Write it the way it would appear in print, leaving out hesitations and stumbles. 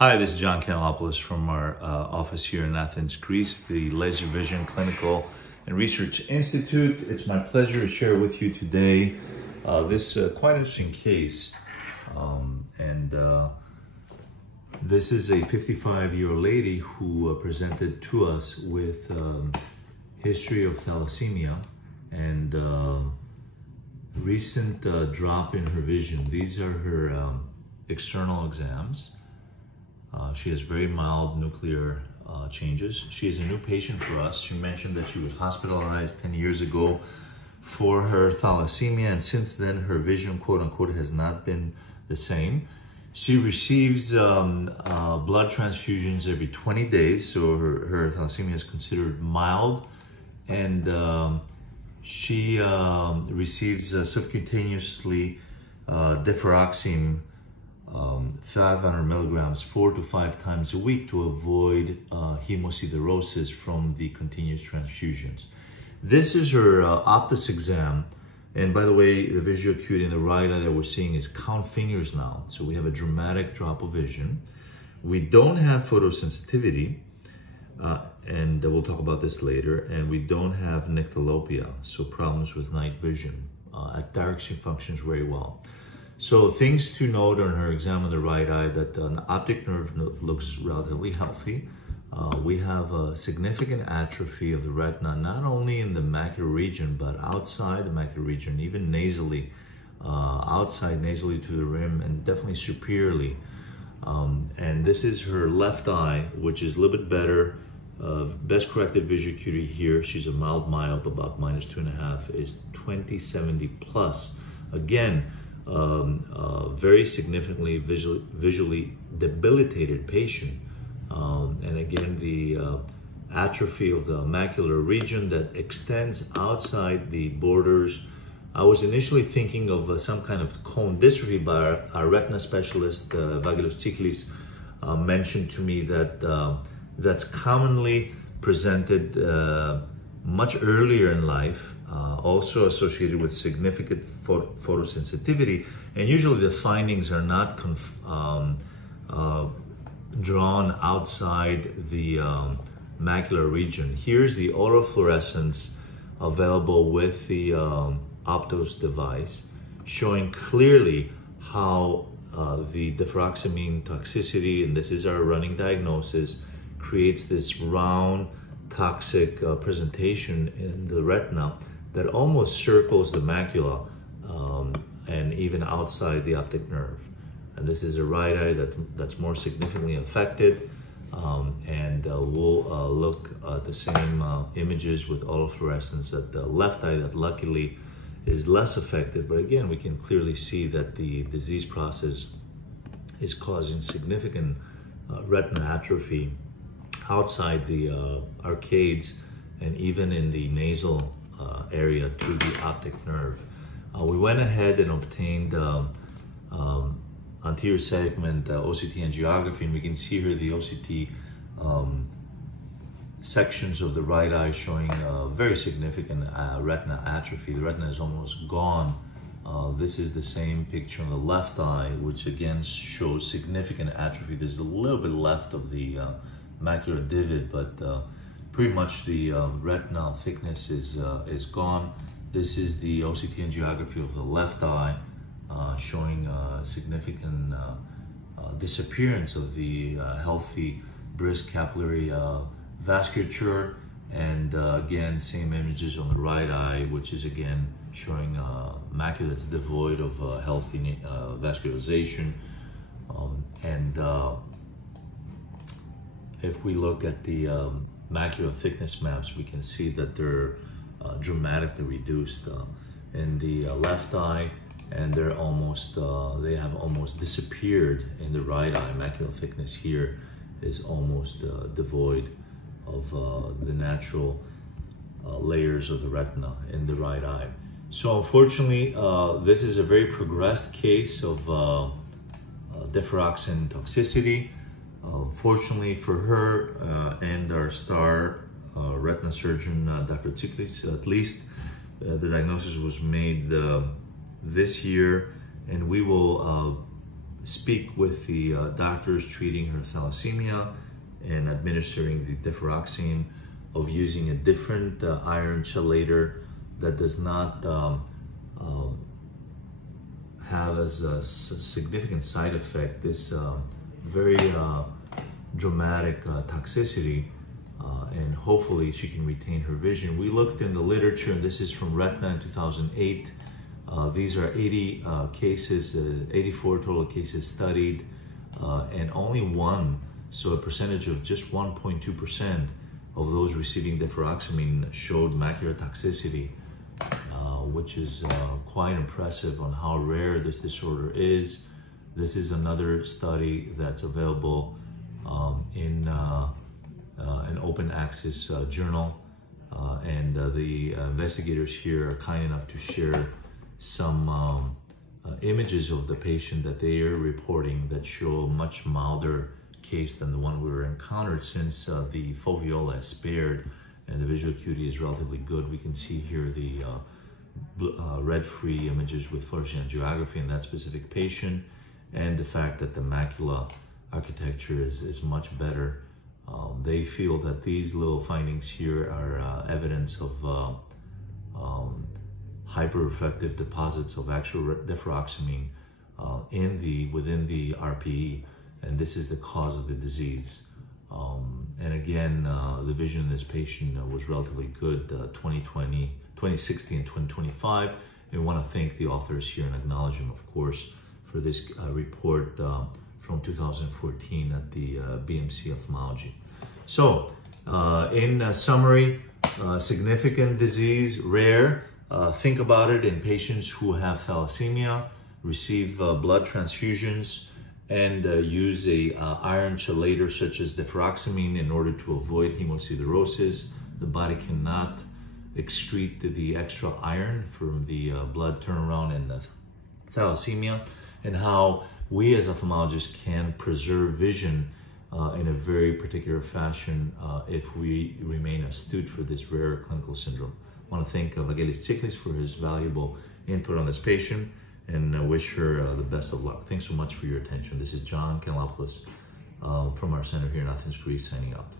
Hi, this is John Kanellopoulos from our office here in Athens, Greece, the Laser Vision Clinical and Research Institute. It's my pleasure to share with you today this quite interesting case. This is a 55-year-old lady who presented to us with history of thalassemia and recent drop in her vision. These are her external exams. She has very mild nuclear changes. She is a new patient for us. She mentioned that she was hospitalized 10 years ago for her thalassemia, and since then her vision, quote unquote, has not been the same. She receives blood transfusions every 20 days, so her thalassemia is considered mild, and she receives subcutaneously deferoxime 500 milligrams 4 to 5 times a week to avoid hemosiderosis from the continuous transfusions. This is her Optus Exam, and by the way, the visual acuity in the right eye that we're seeing is count fingers now, so we have a dramatic drop of vision. We don't have photosensitivity, and we'll talk about this later, and we don't have nyctalopia, so problems with night vision. Direction functions very well. So things to note on her exam on the right eye, that an optic nerve looks relatively healthy. We have a significant atrophy of the retina, not only in the macular region, but outside the macular region, even nasally, outside nasally to the rim, and definitely superiorly. And this is her left eye, which is a little bit better. Best corrected visual acuity here, she's a mild myope, about -2.5, is 20/70 plus. Again, very significantly visually debilitated patient. And again, the atrophy of the macular region that extends outside the borders. I was initially thinking of some kind of cone dystrophy, but our retina specialist, Evangelos Thichlis, mentioned to me that that's commonly presented much earlier in life, also associated with significant photosensitivity, and usually the findings are not drawn outside the macular region. Here's the autofluerescence available with the Optus device, showing clearly how the deferoxamine toxicity, and this is our running diagnosis, creates this round toxic presentation in the retina that almost circles the macula and even outside the optic nerve. And this is a right eye that's more significantly affected, and we'll look at the same images with autofluorescence at the left eye that luckily is less affected, but again, we can clearly see that the disease process is causing significant retina atrophy outside the arcades and even in the nasal area to the optic nerve. We went ahead and obtained anterior segment OCT angiography, and we can see here the OCT sections of the right eye showing very significant retina atrophy. The retina is almost gone. This is the same picture on the left eye, which again shows significant atrophy. There's a little bit left of the macular divot, but pretty much the retinal thickness is gone. This is the OCT angiography of the left eye, showing significant disappearance of the healthy, brisk capillary vasculature, and again, same images on the right eye, which is again showing macula that's devoid of healthy vascularization. If we look at the macular thickness maps, we can see that they're dramatically reduced in the left eye, and they're almost they have almost disappeared in the right eye. Macular thickness here is almost devoid of the natural layers of the retina in the right eye. So unfortunately, this is a very progressed case of deferoxine toxicity. Fortunately for her and our star retina surgeon, Dr. Thichlis, at least the diagnosis was made this year, and we will speak with the doctors treating her thalassemia and administering the deferoxime, of using a different iron chelator that does not have as a significant side effect this very dramatic toxicity, and hopefully she can retain her vision. We looked in the literature, and this is from Retina in 2008. These are 80 cases, 84 total cases studied, and only one, so a percentage of just 1.2% of those receiving deferoxamine showed macular toxicity, which is quite impressive on how rare this disorder is. This is another study that's available in an open access journal, and the investigators here are kind enough to share some images of the patient that they are reporting that show a much milder case than the one we were encountered, since the foveola is spared and the visual acuity is relatively good. We can see here the red-free images with fluorescein angiography in that specific patient, and the fact that the macula architecture is much better. They feel that these little findings here are evidence of hyper-reflective deposits of actual deferoxamine within the RPE, and this is the cause of the disease. And again, the vision in this patient was relatively good, 2020, 2060 and 2025. And we want to thank the authors here and acknowledge them, of course, for this report from 2014 at the BMC Ophthalmology. So, in summary, significant disease, rare. Think about it in patients who have thalassemia, receive blood transfusions, and use a iron chelator such as deferoxamine in order to avoid hemosiderosis. The body cannot excrete the extra iron from the blood turnaround in the thalassemia, and how we as ophthalmologists can preserve vision in a very particular fashion if we remain astute for this rare clinical syndrome. I want to thank Evangelos Thichlis for his valuable input on this patient, and wish her the best of luck. Thanks so much for your attention. This is John Kanellopoulos from our center here in Athens, Greece, signing out.